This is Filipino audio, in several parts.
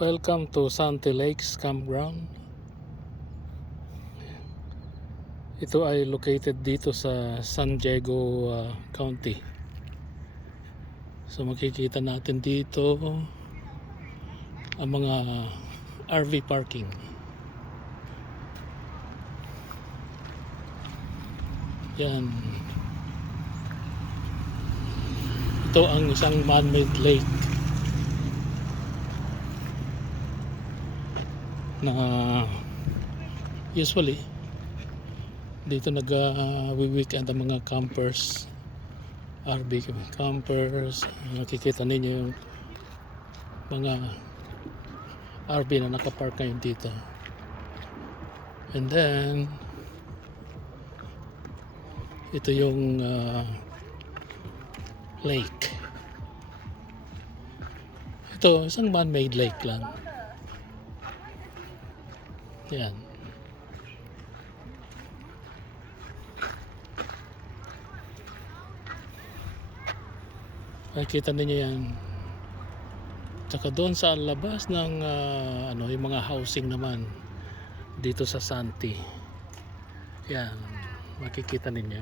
Welcome to Sante Lakes Campground. Ito ay located dito sa San Diego County. So makikita natin dito ang mga RV parking. Yan. Ito ang isang man-made lake na usually dito nag-weekend ang mga campers, RV campers. Nakikita ninyo yung mga RV na nakapark ngayon dito. And then ito yung lake. Ito isang man-made lake lang. Yan. Nakikita ninyo yan. Tsaka doon sa labas ng yung mga housing naman dito sa Sante. Yan, makikita ninyo.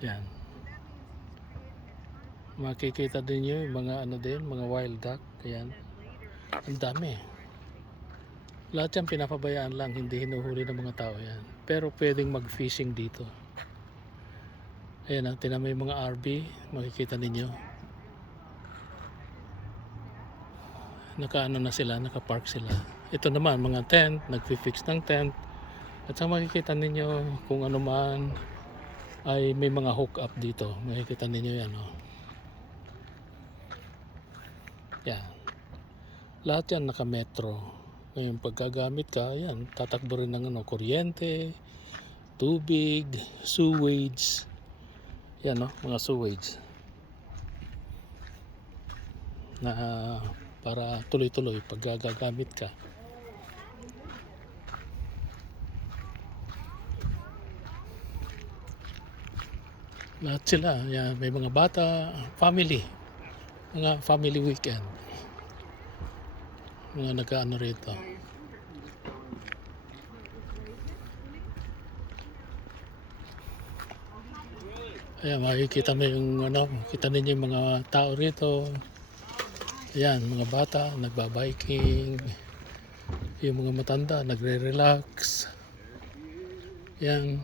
Yan. Makikita ninyo yung mga mga wild duck. Ayan. Ang dami. Lahat yan pinapabayaan lang, hindi hinuhuli ng mga tao yan. Pero pwedeng mag-fishing dito. Ayan, tinamay mga RV, makikita ninyo. Nakaano na sila, nakapark sila. Ito naman, mga tent, nagfi-fix ng tent. At saka makikita ninyo kung ano man ay may mga hook up dito. Makikita ninyo yan, oh. Yan. Lahat yan naka-metro. Ngayon, pagkagamit ka, yan, tatakbo rin ng kuryente, tubig, sewage. Yan, no, mga sewage na para tuloy-tuloy pag gagamit ka. Lahat sila, yan, may mga bata, family, mga family weekend, mga nag-ano rito. Ayan, makikita mo yung kita ninyo yung mga tao rito. Ayan, mga bata nagbabiking, yung mga matanda nagre-relax. Ayan.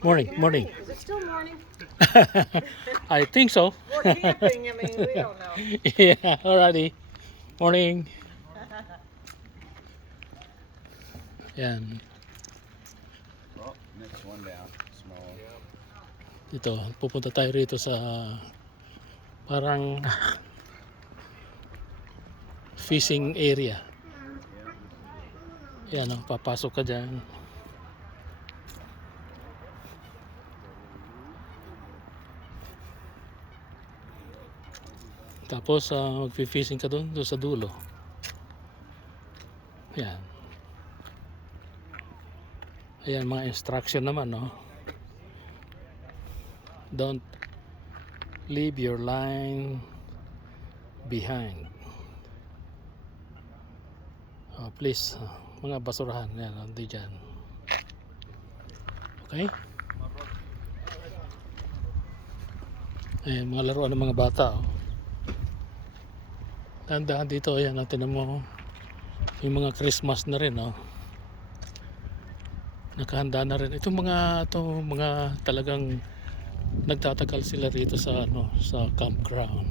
Morning. Is it still morning? I think so. Or camping, I mean, we don't know. Yeah, alrighty. Morning. Ayan. Oh, next one down. Small. Dito, pupunta tayo rito sa parang fishing area. Yan, papasok ka dyan. Tapos mag-fishing ka doon sa dulo. Yan. Ayan, mga instruction naman, no? Don't leave your line behind. Please, mga basurahan, yan, hindi dyan. Okay? Ayan, mga laruan ng mga bata, oh. Dahan-dahan dito, ayan, natin mo yung mga Christmas na rin, oh. Nakahanda na rin. Itong mga talagang nagtatagal sila rito sa sa campground.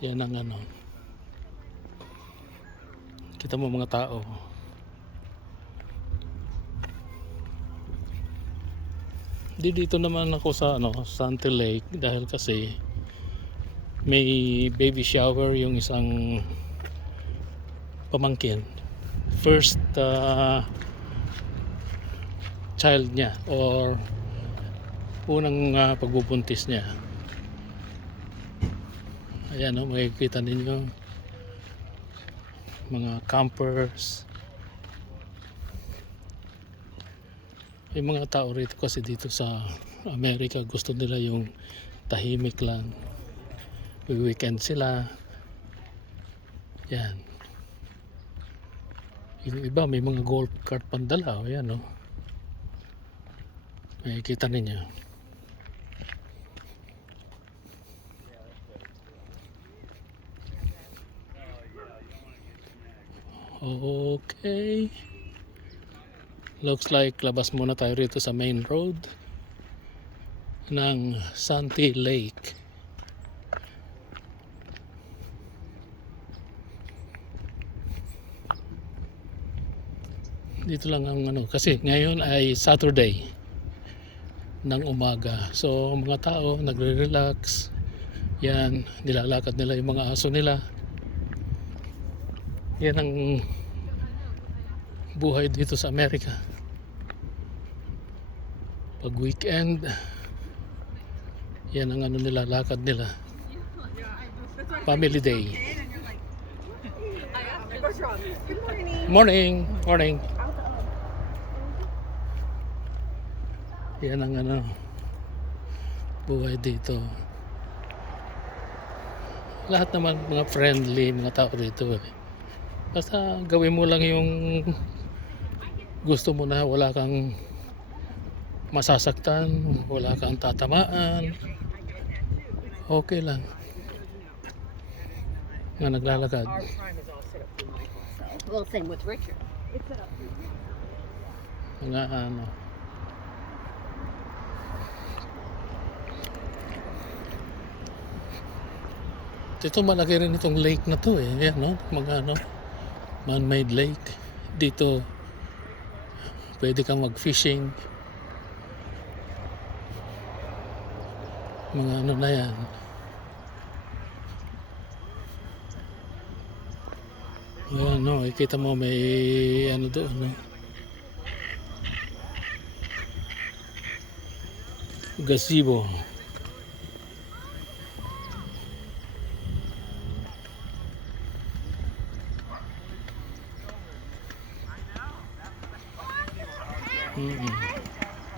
Yan ang kita mo mga tao. Dito naman ako sa Sante Lake dahil kasi may baby shower yung isang pamangkin. First child niya or unang pagbubuntis niya. Ayan, makikita ninyo mga campers. May mga tao rito kasi dito sa Amerika gusto nila yung tahimik lang. Weekend sila. Yan. Yung iba may mga golf cart pandala. O yan o. Makikita ninyo. Okay. Looks like labas muna tayo rito sa main road ng Santee Lake. Dito lang ang ano kasi ngayon ay Saturday ng umaga. So mga tao nagre-relax. Yan, nilalakad nila yung mga aso nila. Yan ang buhay dito sa Amerika. Pag weekend, yan ang ano nila, lakad nila. Family day. What's wrong? Good morning. Morning, morning. Yan ang ano, buhay dito. Lahat naman mga friendly, mga tao dito. Basta gawin mo lang yung gusto mo na, wala kang masasaktan, wala kang tatamaan, okay lang nga naglalakad. Our time is all set up for Michael. So. Well, same with Richard. It's set up for you. Mga ano, dito malaki rin itong lake na to yan, no? Mga ano, man-made lake dito. Pwede kang mag-fishing. Mga ano na yan. Ayan, no, ikita mo may ano doon, no? Gazebo.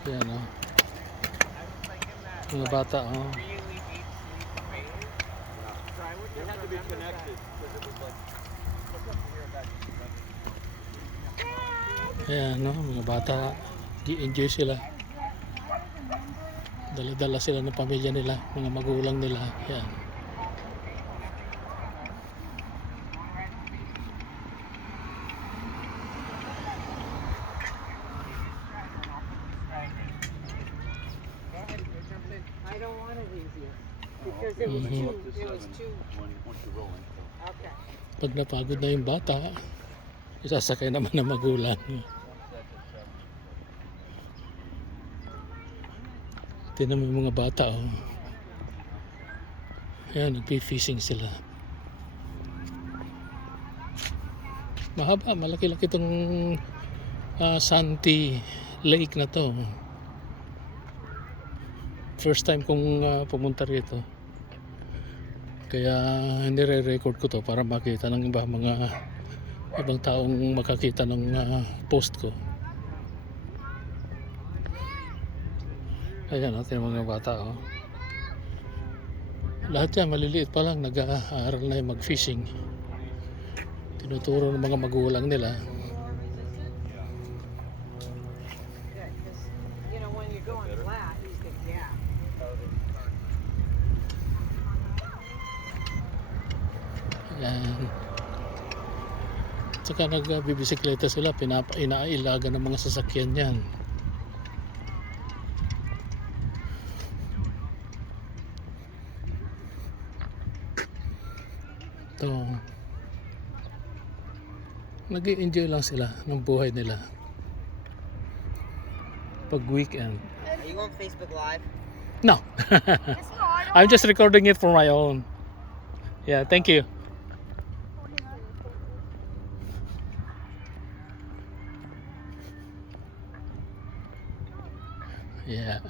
Yan, no? Mga bata, oh. Ayan, no? Mga bata, di-enjoy sila. Dala-dala sila ng pamilya nila, mga magulang nila. Ayan. I don't want to leave you because it was Mhm. too. Once you're rolling. Okay. Pag napagod na yung bata, isasakay naman ng magulang. Tingnan mo yung mga bata, oh. Ayan, nagpi-fishing sila. Mahaba, malaki-laki itong Santee Lake na to. First time kong pumunta rito. Kaya nire-record ko to para makita ng iba, mga ibang taong makakita ng post ko. Ayan, natin mga bata, oh. Lahat yan maliliit pa lang, nag-aaral na yung mag-fishing. Tinuturo ng mga magulang nila. Good, 'cause, you know, when you're going flat, he's the gap. Ayan. Tsaka nagbibisikleta sila, inailaga ng mga sasakyan yan. Ito. Nag-i-enjoy lang sila ng buhay nila. Pag weekend. Are you on Facebook Live? No. I'm just recording it for my own. Yeah, thank you. Yeah.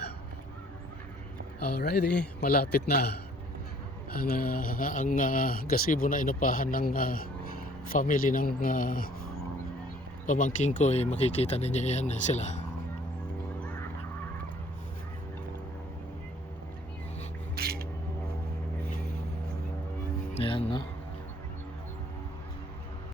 Alrighty, malapit na. Ang gazebo na inupahan ng family ng pamangking ko, makikita ninyo yan sila. Ayan, no?